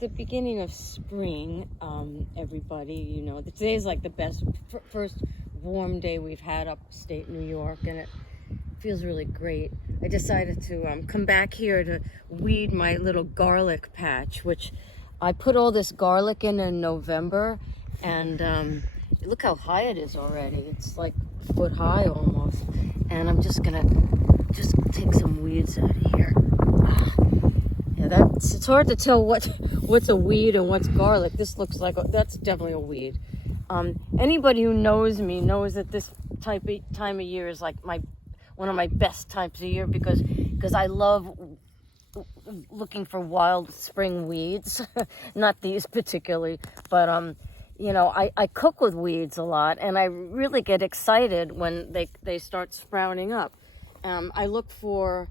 the beginning of spring, everybody. You know, today is like the best first warm day we've had upstate New York, and it feels really great. I decided to come back here to weed my little garlic patch, which I put all this garlic in November, and look how high it is already. It's like foot high almost, and I'm just gonna take some weeds out of here. Yeah, it's hard to tell what's a weed and what's garlic. This looks like that's definitely a weed. Anybody who knows me knows that this time of year is like one of my best times of year because I love looking for wild spring weeds. Not these particularly, but you know, I cook with weeds a lot, and I really get excited when they start sprouting up. I look for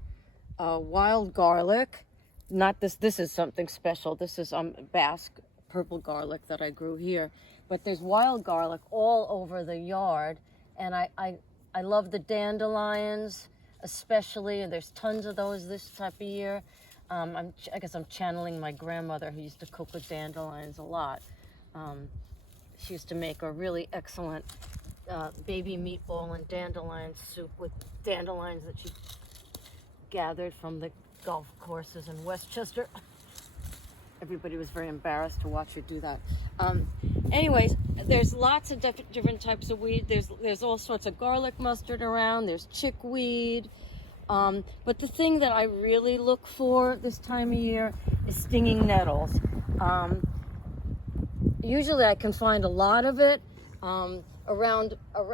wild garlic. Not this. This is something special. This is Basque purple garlic that I grew here. But there's wild garlic all over the yard, and I love the dandelions, especially. And there's tons of those this type of year. I guess I'm channeling my grandmother who used to cook with dandelions a lot. She used to make a really excellent baby meatball and dandelion soup with dandelions that she gathered from the golf courses in Westchester. Everybody was very embarrassed to watch her do that. Anyways, there's lots of different types of weed. There's all sorts of garlic mustard around. There's chickweed. But the thing that I really look for this time of year is stinging nettles. Usually I can find a lot of it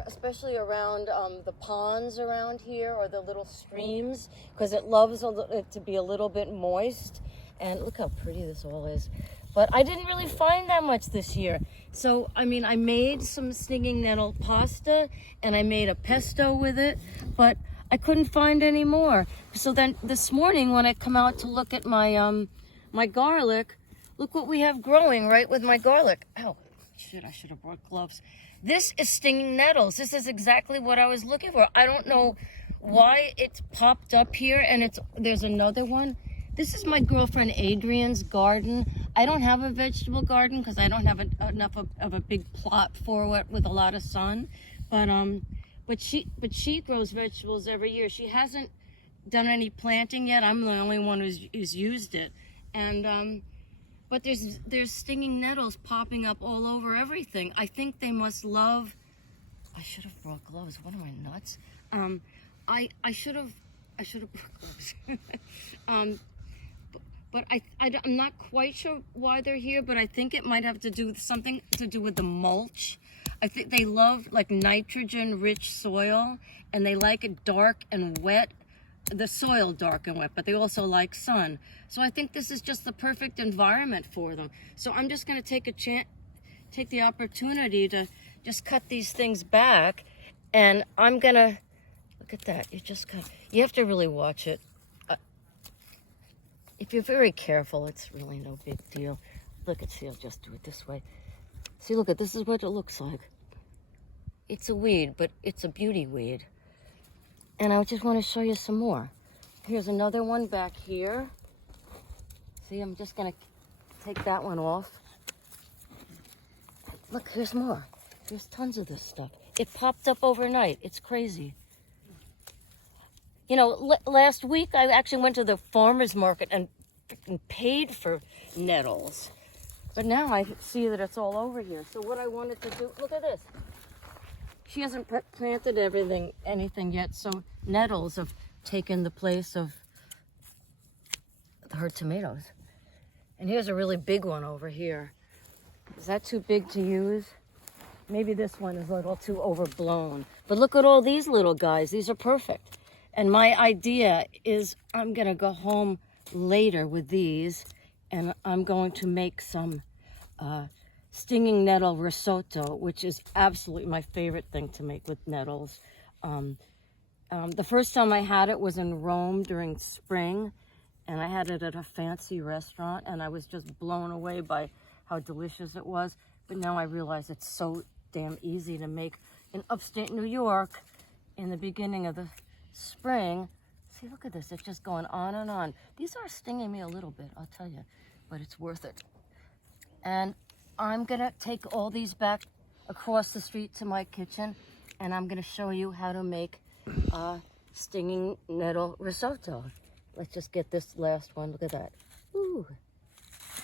especially around the ponds around here or the little streams, because it loves it to be a little bit moist. And look how pretty this all is. But I didn't really find that much this year. So, I mean, I made some stinging nettle pasta and I made a pesto with it, but I couldn't find any more. So then this morning when I come out to look at my my garlic, look what we have growing right with my garlic. Ow, shit, I should have brought gloves. This is stinging nettles. This is exactly what I was looking for. I don't know why it's popped up here, and there's another one. This is my girlfriend Adrian's garden. I don't have a vegetable garden because I don't have enough of a big plot for it with a lot of sun. But she grows vegetables every year. She hasn't done any planting yet. I'm the only one who's used it. And but there's stinging nettles popping up all over everything. I think they must love. I should have brought gloves. What am I, nuts? I should have brought gloves. But I'm not quite sure why they're here, but I think it might have to do with something to do with the mulch. I think they love like nitrogen-rich soil, and they like it dark and wet. The soil dark and wet, but they also like sun. So I think this is just the perfect environment for them. So I'm just going to take the opportunity to just cut these things back, and I'm going to look at that. You have to really watch it. If you're very careful, it's really no big deal. Look at, see, I'll just do it this way. See, look at, this is what it looks like. It's a weed, but it's a beauty weed. And I just want to show you some more. Here's another one back here. See, I'm just going to take that one off. Look, here's more. There's tons of this stuff. It popped up overnight. It's crazy. You know, last week I actually went to the farmer's market and freaking paid for nettles. But now I see that it's all over here. So what I wanted to do, look at this. She hasn't planted anything yet, so nettles have taken the place of her tomatoes. And here's a really big one over here. Is that too big to use? Maybe this one is a little too overblown. But look at all these little guys. These are perfect. And my idea is I'm going to go home later with these, and I'm going to make some stinging nettle risotto, which is absolutely my favorite thing to make with nettles. The first time I had it was in Rome during spring, and I had it at a fancy restaurant, and I was just blown away by how delicious it was. But now I realize it's so damn easy to make in upstate New York in the beginning of the spring. See, look at this. It's just going on and on. These are stinging me a little bit, I'll tell you, but it's worth it. And I'm gonna take all these back across the street to my kitchen, and I'm gonna show you how to make stinging nettle risotto. Let's just get this last one. Look at that. Ooh,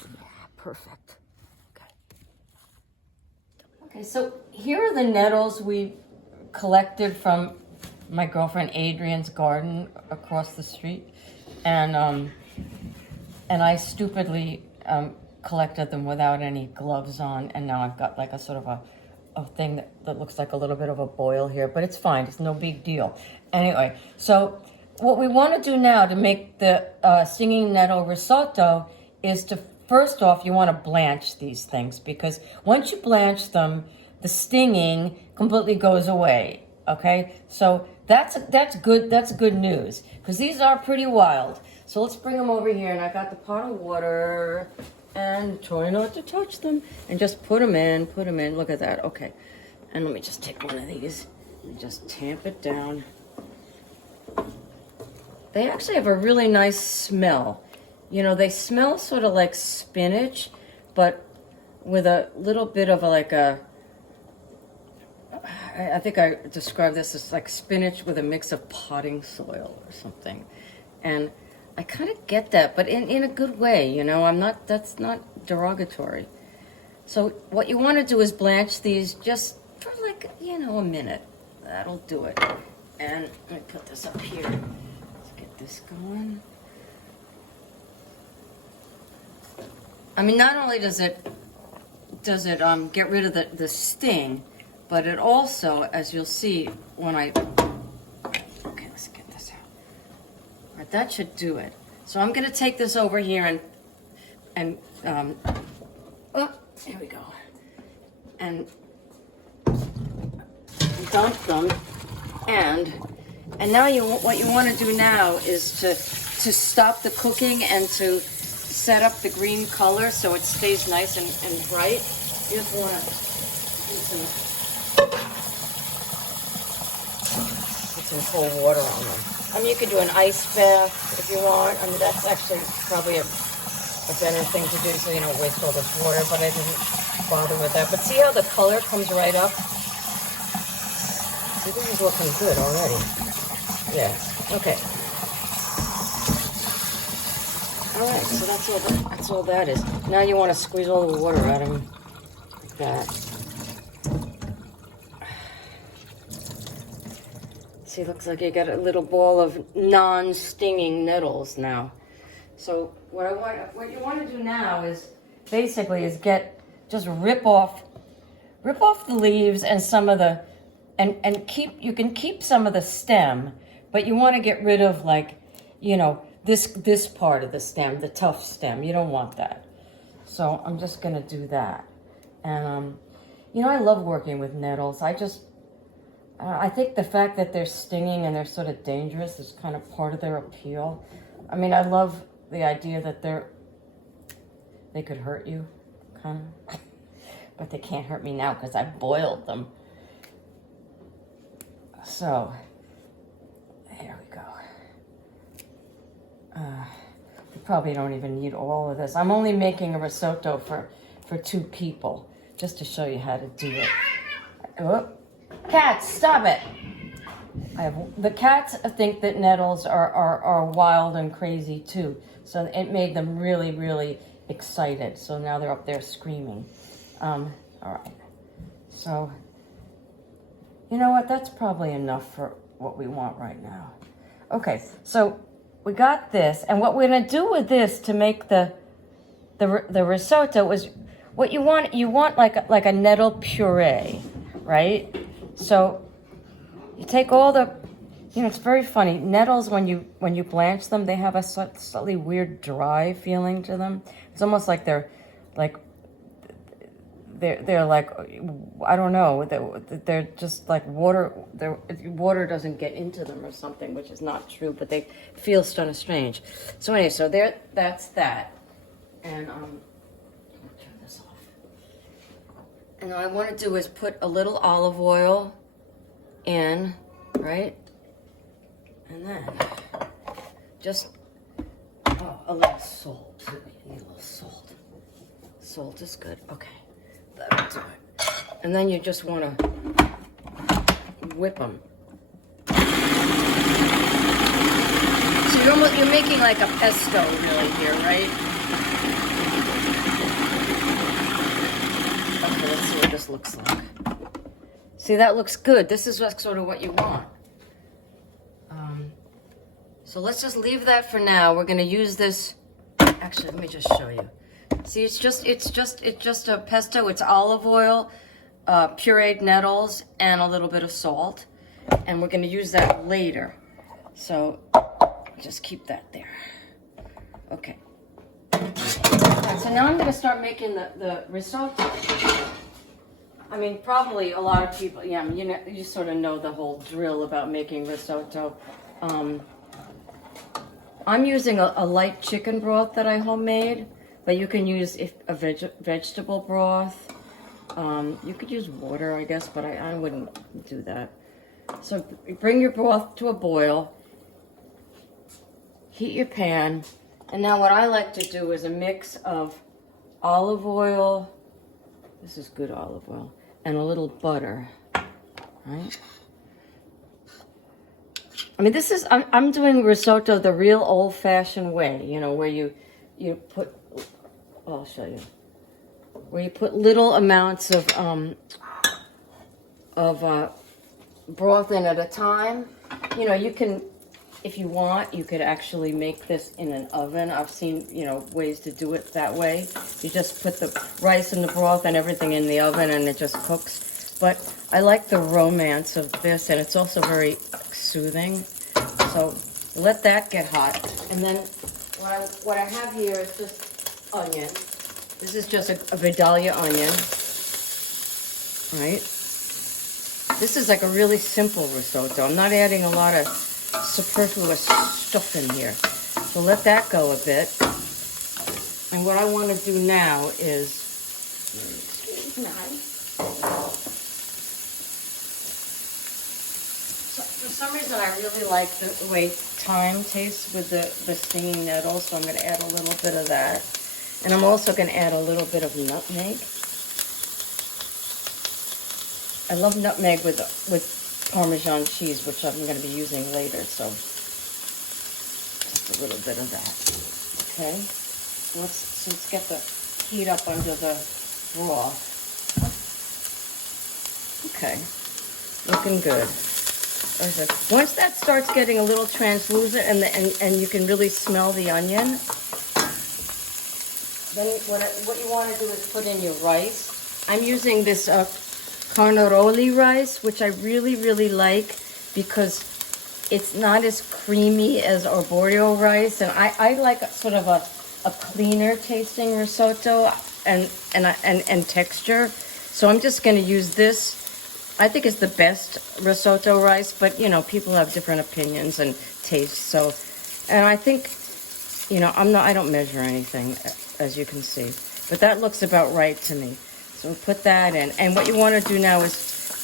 yeah, perfect. Okay, so here are the nettles we collected from my girlfriend Adrian's garden across the street, and I stupidly collected them without any gloves on, and now I've got like a sort of a thing that looks like a little bit of a boil here, but it's fine. It's no big deal. Anyway, so what we want to do now to make the stinging nettle risotto is to, first off, you want to blanch these things, because once you blanch them, the stinging completely goes away. Okay, so that's good news, because these are pretty wild. So let's bring them over here, and I got the pot of water, and try not to touch them, and just put them in. Look at that. Okay, and let me just take one of these and just tamp it down. They actually have a really nice smell. You know, they smell sort of like spinach, but with a little bit of I think I described this as like spinach with a mix of potting soil or something. And I kind of get that, but in a good way, you know. That's not derogatory. So what you want to do is blanch these just for like, you know, a minute. That'll do it. And let me put this up here. Let's get this going. I mean, not only does it get rid of the sting, but it also, as you'll see when okay, let's get this out. All right, that should do it. So I'm going to take this over here and oh, here we go. And dump them. And now what you want to do now is to stop the cooking and to set up the green color so it stays nice and bright. You just want to put some cold water on them. I mean, you could do an ice bath if you want. I mean, that's actually probably a better thing to do, so you don't waste all this water, but I didn't bother with that. But see how the color comes right up? See, this is looking good already. Yeah, okay. All right, so that's all that is. Now you want to squeeze all the water out of them, like that. See, looks like you got a little ball of non-stinging nettles now. So what you want to do now is basically just rip off the leaves and some of the you can keep some of the stem, but you want to get rid of, like, you know, this part of the stem, the tough stem. You don't want that. So I'm just gonna do that. And you know, I love working with nettles. I think the fact that they're stinging and they're sort of dangerous is kind of part of their appeal. I mean, I love the idea that they could hurt you, kind of. But they can't hurt me now because I boiled them. So, here we go. You probably don't even need all of this. I'm only making a risotto for 2 people, just to show you how to do it. Oh. Cats, stop it! The cats think that nettles are wild and crazy too, so it made them really, really excited. So now they're up there screaming. All right. So, you know what? That's probably enough for what we want right now. Okay. So we got this, and what we're gonna do with this to make the risotto is what you want. You want like a nettle puree, right? So you take all the, you know, it's very funny. Nettles, when you blanch them, they have a slightly weird dry feeling to them. It's almost like they're like, I don't know, they're just like water. Water doesn't get into them or something, which is not true, but they feel sort of strange. So anyway, so that's that. And I'll turn this off. And what I want to do is put a little olive oil in, right? And then just a little salt. You need a little salt. Salt is good. Okay, that'll do it. And then you just want to whip them. So you're making like a pesto really here, right? Okay, let's see what this looks like. See, that looks good. This is sort of what you want. So let's just leave that for now. We're going to use this. Actually, let me just show you. See, it's just a pesto. It's olive oil, pureed nettles, and a little bit of salt. And we're going to use that later. So just keep that there. Okay. Right, so now I'm going to start making the risotto. I mean, probably a lot of people, yeah, you sort of know the whole drill about making risotto. I'm using a light chicken broth that I homemade, but you can use a vegetable broth. You could use water, I guess, but I wouldn't do that. So bring your broth to a boil, heat your pan, and now what I like to do is a mix of olive oil, this is good olive oil, and a little butter, right? I mean, this is, I'm doing risotto the real old-fashioned way, you know, where you put, oh, I'll show you, where you put little amounts of broth in at a time. You know, you can, if you want, you could actually make this in an oven. I've seen, you know, ways to do it that way. You just put the rice and the broth and everything in the oven and it just cooks. But I like the romance of this, and it's also very soothing. So let that get hot. And then what I have here is just onion. This is just a Vidalia onion, right? This is like a really simple risotto. I'm not adding a lot of superfluous stuff in here. So let that go a bit. And what I want to do now is, for some reason, I really like the way thyme tastes with the stinging nettles, so I'm going to add a little bit of that. And I'm also going to add a little bit of nutmeg. I love nutmeg with Parmesan cheese, which I'm going to be using later, so just a little bit of that. Okay, let's get the heat up under the broth. Okay, looking good. Once that starts getting a little translucent and you can really smell the onion, then what you want to do is put in your rice. I'm using this carnaroli rice, which I really, really like because it's not as creamy as arborio rice, and I like sort of a cleaner tasting risotto and texture. So I'm just going to use this. I think it's the best risotto rice, but you know, people have different opinions and tastes. So, and I think, you know, I don't measure anything, as you can see, but that looks about right to me. So we'll put that in. And what you want to do now is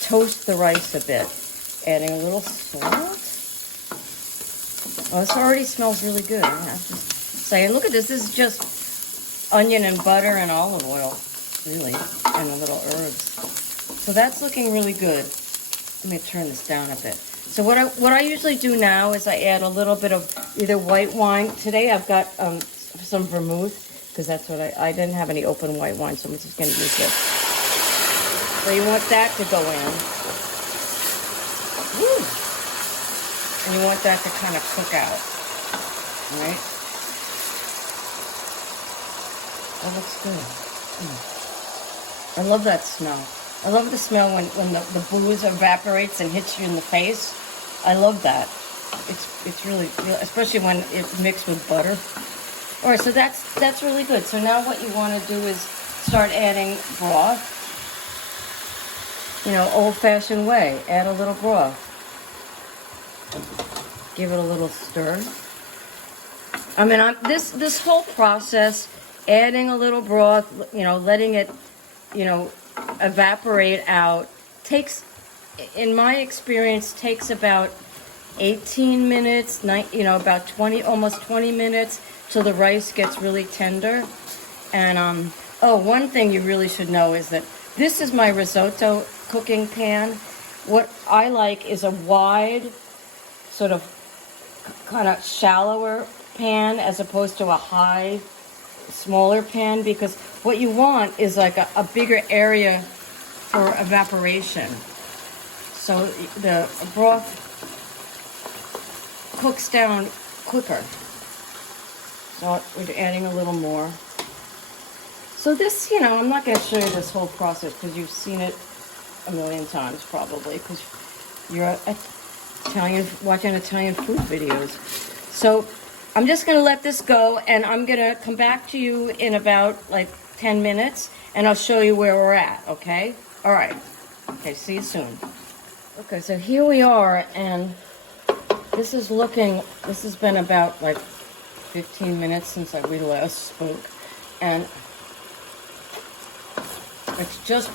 toast the rice a bit, adding a little salt. Oh, this already smells really good. I have to say, and look at this. This is just onion and butter and olive oil, really, and a little herbs. So that's looking really good. Let me turn this down a bit. So what I usually do now is I add a little bit of either white wine. Today I've got some vermouth, because that's what I didn't have any open white wine, so I'm just going to use this. So you want that to go in. Woo! And you want that to kind of cook out. All right? That looks good. I love that smell. I love the smell when the booze evaporates and hits you in the face. I love that. It's really, especially when it's mixed with butter. All right, so that's really good. So now what you want to do is start adding broth. You know, old-fashioned way. Add a little broth. Give it a little stir. I mean, this whole process, adding a little broth, you know, letting it, you know, evaporate out, takes, in my experience, takes about 18 minutes, you know, about 20, almost 20 minutes till the rice gets really tender. And Oh, one thing you really should know is that this is my risotto cooking pan. What I like is a wide, sort of kind of shallower pan as opposed to a high, smaller pan, because what you want is like a bigger area for evaporation. So the broth cooks down quicker. So we're adding a little more. So this, you know, I'm not going to show you this whole process because you've seen it a million times probably because you're watching Italian food videos. So I'm just going to let this go, and I'm going to come back to you in about like 10 minutes, and I'll show you where we're at, okay? All right. Okay, see you soon. Okay, so here we are, and this has been about like 15 minutes since we last spoke, and it's just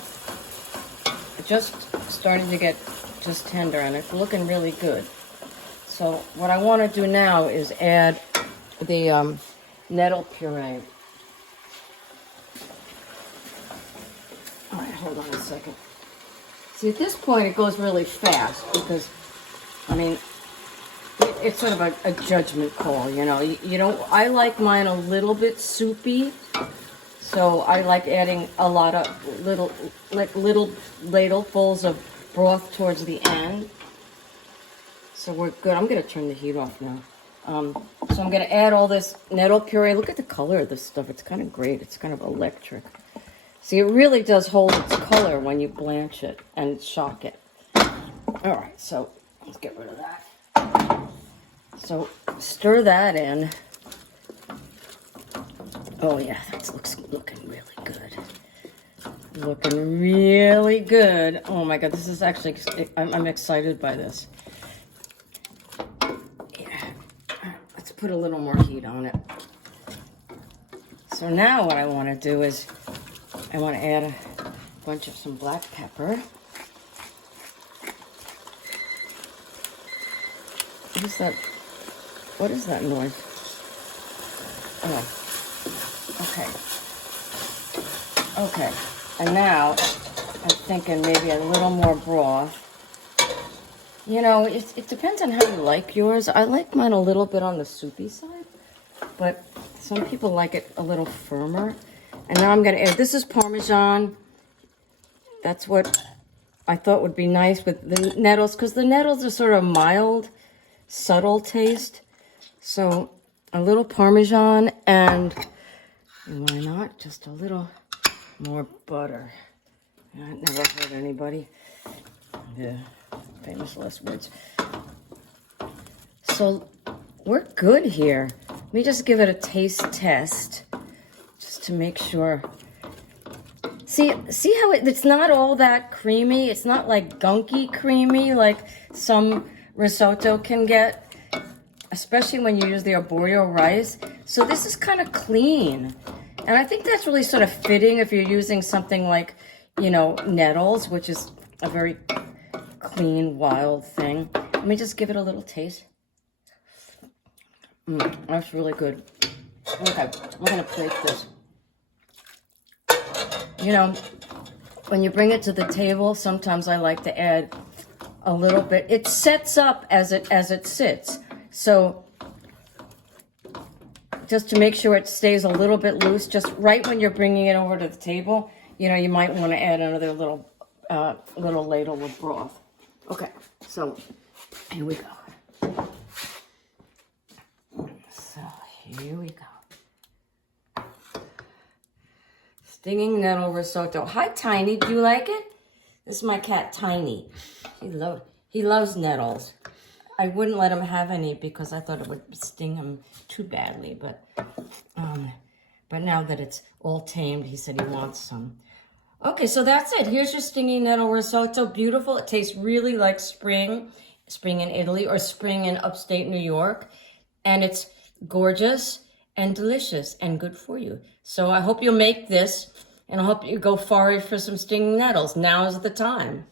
starting to get just tender, and it's looking really good. So what I want to do now is add the nettle puree. All right, hold on a second. See, at this point it goes really fast because, I mean, it's sort of a judgment call, you know. You don't. I like mine a little bit soupy, so I like adding a lot of little ladlefuls of broth towards the end. So we're good. I'm gonna turn the heat off now. So I'm gonna add all this nettle puree. Look at the color of this stuff. It's kind of great. It's kind of electric. See, it really does hold its color when you blanch it and shock it. All right, so let's get rid of that. So stir that in. Oh yeah, that's looking really good. Looking really good. Oh my God, this is actually, I'm excited by this. Yeah, let's put a little more heat on it. So now what I want to do is, I want to add a bunch of some black pepper. What is that noise? Oh, okay. Okay, and now I'm thinking maybe a little more broth. You know, it depends on how you like yours. I like mine a little bit on the soupy side, but some people like it a little firmer. And now I'm going to add, this is Parmesan. That's what I thought would be nice with the nettles, because the nettles are sort of mild, subtle taste. So a little Parmesan, and why not just a little more butter. That never hurt anybody. Yeah, famous last words. So we're good here. Let me just give it a taste test, just to make sure. See how it's not all that creamy? It's not like gunky creamy like some risotto can get, especially when you use the arborio rice. So this is kind of clean. And I think that's really sort of fitting if you're using something like, you know, nettles, which is a very clean, wild thing. Let me just give it a little taste. That's really good. Okay, I'm gonna plate this. You know, when you bring it to the table, sometimes I like to add a little bit. It sets up as it sits. So just to make sure it stays a little bit loose, just right when you're bringing it over to the table, you know, you might want to add another little ladle of broth. Okay, so here we go. So here we go. Stinging nettle risotto. Hi, Tiny. Do you like it? This is my cat, Tiny. He loves nettles. I wouldn't let him have any because I thought it would sting him too badly. But now that it's all tamed, he said he wants some. Okay, so that's it. Here's your stinging nettle risotto. Beautiful. It tastes really like spring in Italy or spring in upstate New York. And it's gorgeous and delicious and good for you. So I hope you'll make this, and I hope you go forage for some stinging nettles. Now is the time.